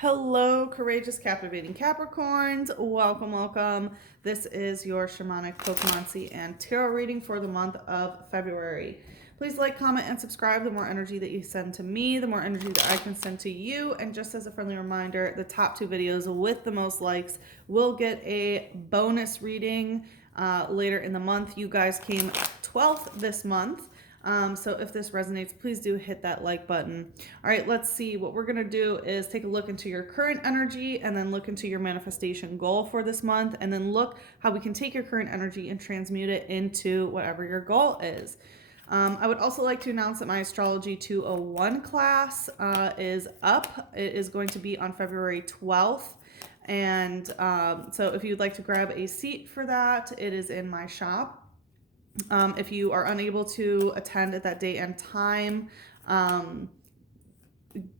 Hello, courageous, captivating Capricorns. Welcome, welcome. This is your Shamanic Pokémoncy and Tarot reading for the month of February. Please like, comment, and subscribe. The more energy that you send to me, the more energy that I can send to you. And just as a friendly reminder, the top two videos with the most likes will get a bonus reading later in the month. You guys came 12th this month. So if this resonates, please do hit that like button. All right, let's see. What we're going to do is take a look into your current energy and then look into your manifestation goal for this month, and then look how we can take your current energy and transmute it into whatever your goal is. I would also like to announce that my Astrology 201 class is up. It is going to be on February 12th. And so if you'd like to grab a seat for that, it is in my shop. If you are unable to attend at that date and time,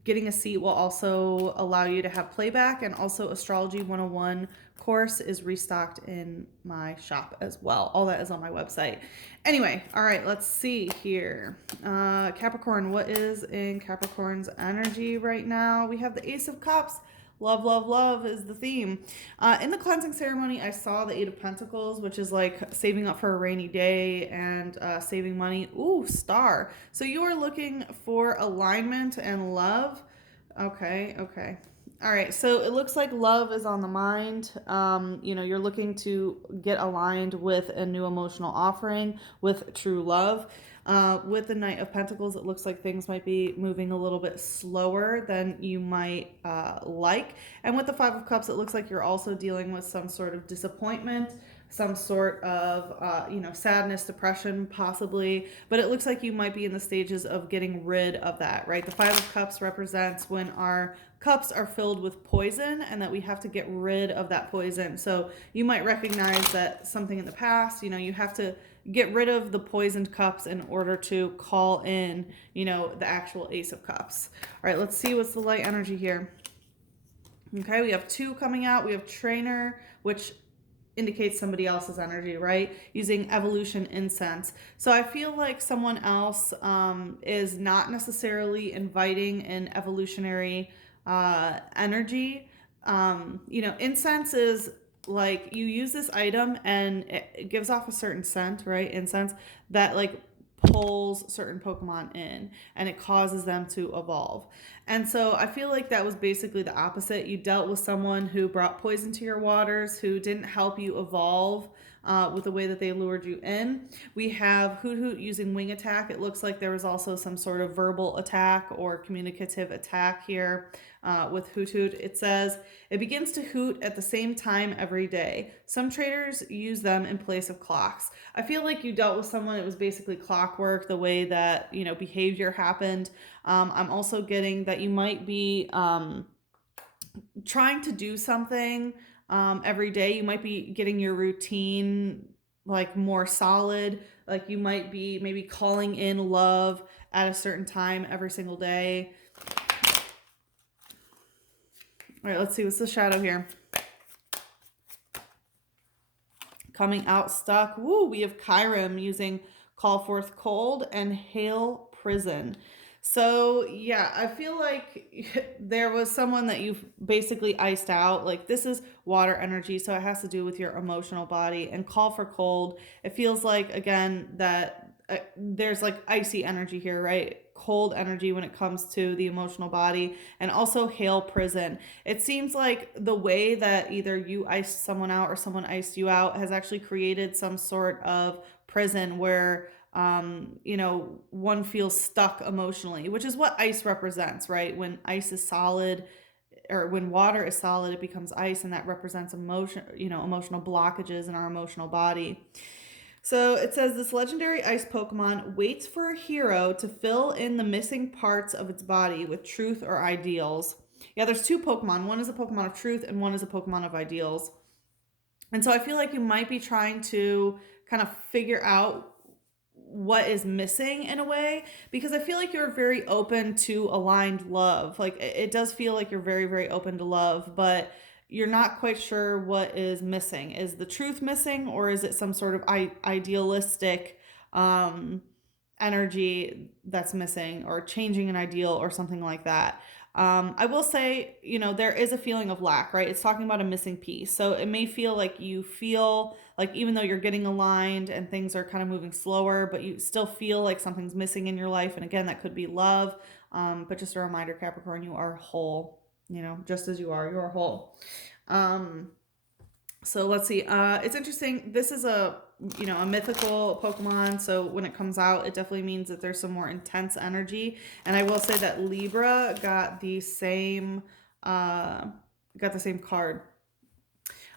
getting a seat will also allow you to have playback, and also Astrology 101 course is restocked in my shop as well. All that is on my website. Anyway, all right, let's see here. Capricorn, what is in Capricorn's energy right now? We have the Ace of Cups. Love, love, love is the theme. In the cleansing ceremony, I saw the Eight of Pentacles, which is like saving up for a rainy day and saving money. Ooh, star. So you are looking for alignment and love. Okay, okay. All right, so it looks like love is on the mind. You're looking to get aligned with a new emotional offering with true love. With the Knight of Pentacles, it looks like things might be moving a little bit slower than you might like. And with the Five of Cups, it looks like you're also dealing with some sort of disappointment, some sort of, sadness, depression, possibly. But it looks like you might be in the stages of getting rid of that, right? The Five of Cups represents when our cups are filled with poison and that we have to get rid of that poison. So you might recognize that something in the past, you have to get rid of the poisoned cups in order to call in, the actual Ace of Cups. All right, let's see what's the light energy here. Okay, we have two coming out. We have Trainer, which indicates somebody else's energy, right? Using evolution incense. So I feel like someone else is not necessarily inviting an evolutionary energy. Incense is like you use this item and it gives off a certain scent, right? Incense that like pulls certain Pokemon in and it causes them to evolve. And so I feel like that was basically the opposite. You dealt with someone who brought poison to your waters, who didn't help you evolve with the way that they lured you in. We have Hoot Hoot using wing attack. It looks like there was also some sort of verbal attack or communicative attack here with Hoot Hoot. It says, it begins to hoot at the same time every day. Some traders use them in place of clocks. I feel like you dealt with someone, it was basically clockwork, the way that, behavior happened. I'm also getting that you might be trying to do something every day. You might be getting your routine like more solid. Like you might be maybe calling in love at a certain time every single day. All right, let's see. What's the shadow here? Coming out stuck. Woo, we have Chiron using Call Forth Cold and Hail Prison. So yeah, I feel like there was someone that you've basically iced out. Like this is water energy, so it has to do with your emotional body. And Call for Cold, it feels like, again, that there's like icy energy here, right? Cold energy when it comes to the emotional body. And also Hail Prison. It seems like the way that either you iced someone out or someone iced you out has actually created some sort of prison where one feels stuck emotionally, which is what ice represents, right? When ice is solid, or when water is solid, it becomes ice, and that represents emotional blockages in our emotional body. So it says this legendary ice Pokemon waits for a hero to fill in the missing parts of its body with truth or ideals. Yeah, there's two Pokemon. One is a Pokemon of truth and one is a Pokemon of ideals. And so I feel like you might be trying to kind of figure out what is missing in a way, because I feel like you're very open to aligned love. Like it does feel like you're very, very open to love, but you're not quite sure what is missing. Is the truth missing, or is it some sort of idealistic energy that's missing, or changing an ideal or something like that? I will say, you know, there is a feeling of lack, right? It's talking about a missing piece. So it may feel like you feel like even though you're getting aligned and things are kind of moving slower, but you still feel like something's missing in your life. And again, that could be love. But just a reminder, Capricorn, you are whole, you know, just as you are whole. So let's see. It's interesting. This is a, you know, a mythical Pokemon. So when it comes out, it definitely means that there's some more intense energy. And I will say that Libra got the same card.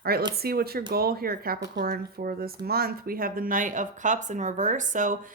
All right, let's see what's your goal here, Capricorn, for this month. We have the Knight of Cups in reverse. So,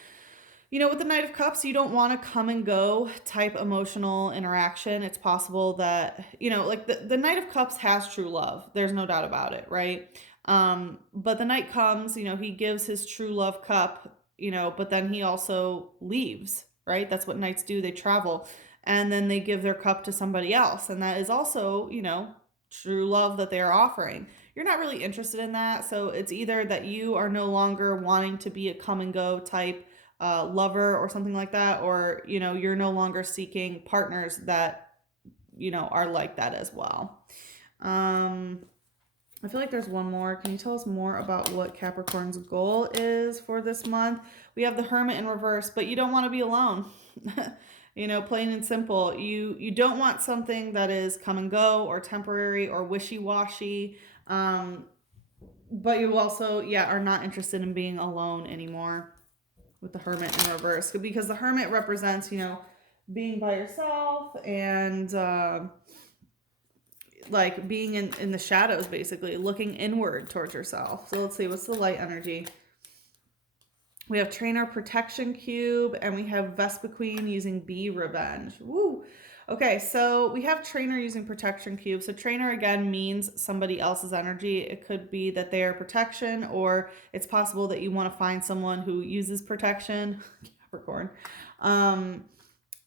you know, with the Knight of Cups, you don't want to come and go type emotional interaction. It's possible that, you know, like the Knight of Cups has true love. There's no doubt about it, right? But the Knight comes, you know, he gives his true love cup, you know, but then he also leaves, right? That's what Knights do. They travel and then they give their cup to somebody else. And that is also, you know, true love that they are offering. You're not really interested in that. So it's either that you are no longer wanting to be a come and go type lover or something like that, or you know, you're no longer seeking partners that, you know, are like that as well. I feel like there's one more. Can you tell us more about what Capricorn's goal is for this month? We have the Hermit in reverse, but you don't want to be alone. You know, plain and simple. You don't want something that is come and go or temporary or wishy-washy. But you also, yeah, are not interested in being alone anymore with the Hermit in reverse, because the Hermit represents, you know, being by yourself and like being in the shadows, basically looking inward towards yourself. So let's see, what's the light energy? We have Trainer Protection Cube, and we have Vespa Queen using Bee Revenge. Woo! Okay, so we have Trainer using Protection Cube. So Trainer, again, means somebody else's energy. It could be that they are protection, or it's possible that you want to find someone who uses protection. Capricorn. And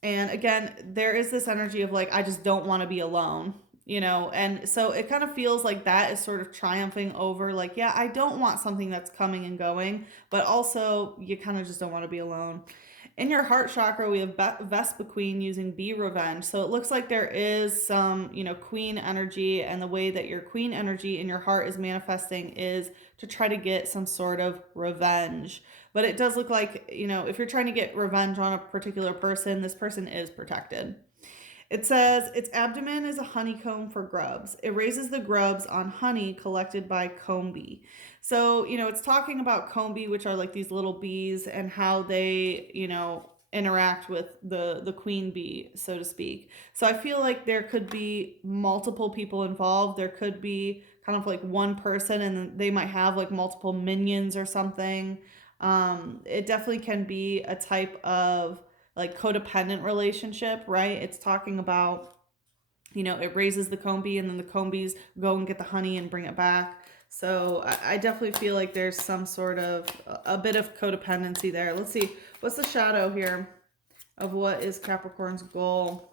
again, there is this energy of like, I just don't want to be alone, you know? And so it kind of feels like that is sort of triumphing over like, yeah, I don't want something that's coming and going, but also you kind of just don't want to be alone. In your heart chakra, we have Vespa Queen using Bee Revenge. So it looks like there is some, you know, queen energy, and the way that your queen energy in your heart is manifesting is to try to get some sort of revenge. But it does look like, you know, if you're trying to get revenge on a particular person, this person is protected. It says its abdomen is a honeycomb for grubs. It raises the grubs on honey collected by comb bee. So, you know, it's talking about comb bee, which are like these little bees, and how they, you know, interact with the queen bee, so to speak. So I feel like there could be multiple people involved. There could be kind of like one person, and they might have like multiple minions or something. It definitely can be a type of like codependent relationship, right? It's talking about, you know, it raises the comb bee and then the comb bees go and get the honey and bring it back. So I definitely feel like there's some sort of a bit of codependency there. Let's see, what's the shadow here of what is Capricorn's goal?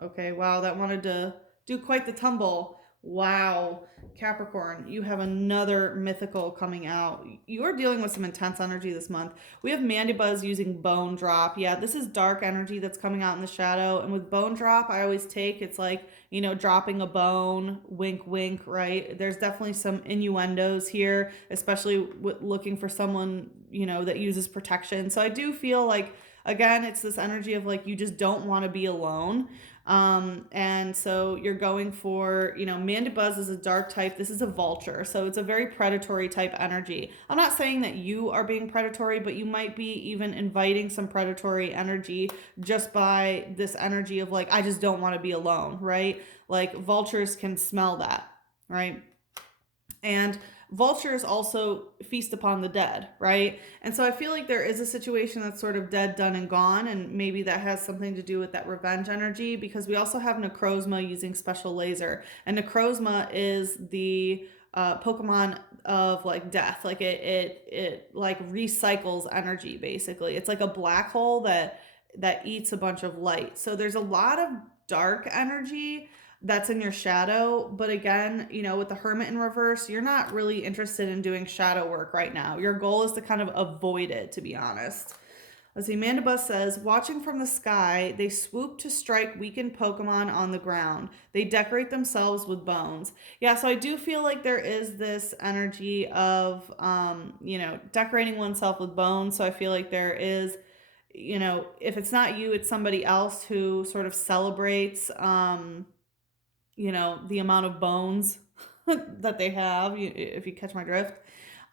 Okay, wow, that wanted to do quite the tumble. Wow, Capricorn, you have another mythical coming out. You are dealing with some intense energy this month. We have Mandibuzz using Bone Drop. Yeah, this is dark energy that's coming out in the shadow. And with Bone Drop, I always take it's like, you know, dropping a bone, wink, wink, right? There's definitely some innuendos here, especially with looking for someone, you know, that uses protection. So I do feel like, again, it's this energy of like, you just don't want to be alone. And so you're going for, you know, Mandibuzz is a dark type. This is a vulture. So it's a very predatory type energy. I'm not saying that you are being predatory, but you might be even inviting some predatory energy just by this energy of like, I just don't want to be alone, right? Like vultures can smell that, right? And vultures also feast upon the dead, right? And so I feel like there is a situation that's sort of dead, done, and gone, and maybe that has something to do with that revenge energy, because we also have Necrozma using Special Laser, and Necrozma is the Pokemon of like death. Like it like recycles energy, basically. It's like a black hole that eats a bunch of light. So there's a lot of dark energy that's in your shadow. But again, you know, with the Hermit in reverse, you're not really interested in doing shadow work right now. Your goal is to kind of avoid it, to be honest. Let's see, Mandibus says, watching from the sky, they swoop to strike weakened Pokemon on the ground. They decorate themselves with bones. Yeah, so I do feel like there is this energy of, decorating oneself with bones. So I feel like there is, if it's not you, it's somebody else who sort of celebrates, the amount of bones that they have, if you catch my drift.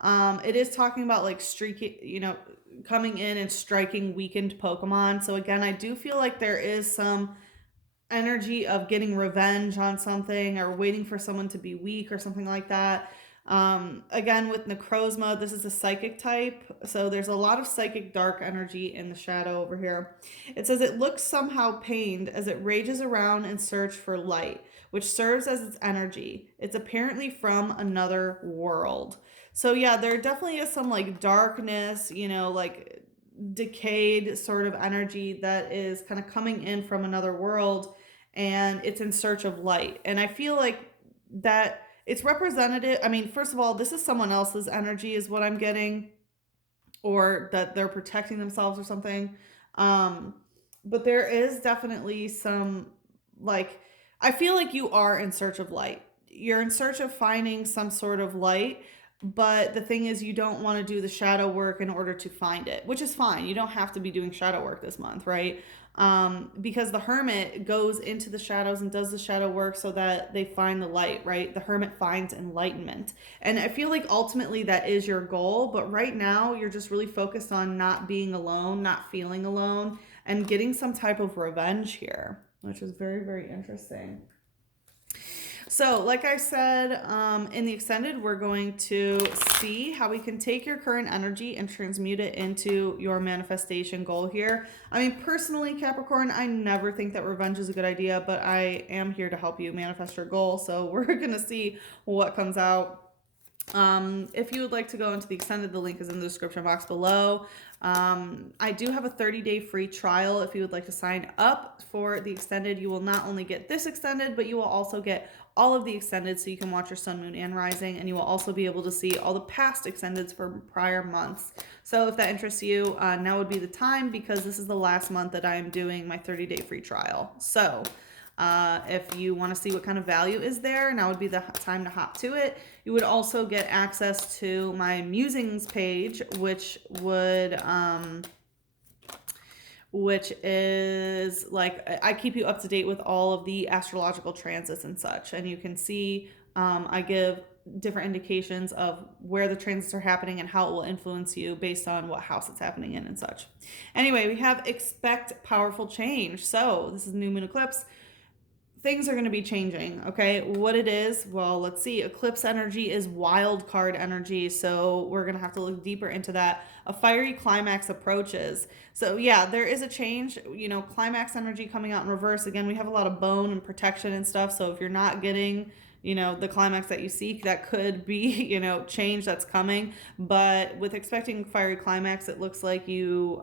It is talking about like streaking, coming in and striking weakened Pokemon. So again, I do feel like there is some energy of getting revenge on something or waiting for someone to be weak or something like that. Again, with Necrozma, this is a psychic type. So there's a lot of psychic dark energy in the shadow over here. It says it looks somehow pained as it rages around in search for light, which serves as its energy. It's apparently from another world. So yeah, there definitely is some like darkness, like decayed sort of energy that is kind of coming in from another world, and it's in search of light. And I feel like that it's representative. I mean, first of all, this is someone else's energy is what I'm getting, or that they're protecting themselves or something. But there is definitely some, like, I feel like you are in search of light. You're in search of finding some sort of light, but the thing is, you don't want to do the shadow work in order to find it, which is fine. You don't have to be doing shadow work this month, right? Because the hermit goes into the shadows and does the shadow work so that they find the light, right? The hermit finds enlightenment. And I feel like ultimately that is your goal, but right now you're just really focused on not being alone, not feeling alone, and getting some type of revenge here, which is very, very interesting. So, like I said, in the extended, we're going to see how we can take your current energy and transmute it into your manifestation goal here. I mean, personally, Capricorn, I never think that revenge is a good idea, but I am here to help you manifest your goal. So we're going to see what comes out. If you would like to go into the extended, the link is in the description box below. I do have a 30-day free trial. If you would like to sign up for the extended, you will not only get this extended, but you will also get all of the extended, so you can watch your sun, moon, and rising, and you will also be able to see all the past extendeds for prior months. So if that interests you, now would be the time, because this is the last month that I am doing my 30-day free trial. So if you want to see what kind of value is there, now would be the time to hop to it. You would also get access to my musings page, which is like, I keep you up to date with all of the astrological transits and such, and you can see I give different indications of where the transits are happening and how it will influence you based on what house it's happening in and such. Anyway, we have expect powerful change. So this is new moon eclipse. Things are going to be changing. Okay, what it is, well, let's see. Eclipse energy is wild card energy, so we're going to have to look deeper into that. A fiery climax approaches. So yeah, there is a change. Climax energy coming out in reverse. Again, we have a lot of bone and protection and stuff, so if you're not getting the climax that you seek, that could be change that's coming. But with expecting fiery climax, it looks like you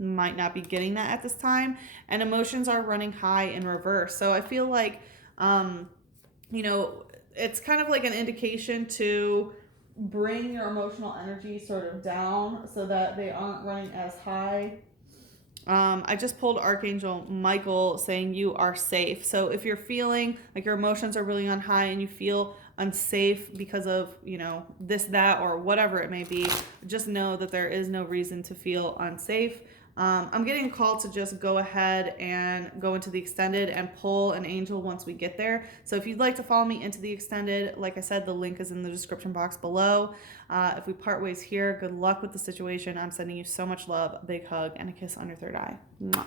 might not be getting that at this time, and emotions are running high in reverse. So I feel like it's kind of like an indication to bring your emotional energy sort of down so that they aren't running as high. I just pulled Archangel Michael saying you are safe. So if you're feeling like your emotions are really on high and you feel unsafe because of, this, that, or whatever it may be, just know that there is no reason to feel unsafe. I'm getting a call to just go ahead and go into the extended and pull an angel once we get there. So if you'd like to follow me into the extended, like I said, the link is in the description box below. If we part ways here, good luck with the situation. I'm sending you so much love, a big hug, and a kiss on your third eye. Mwah.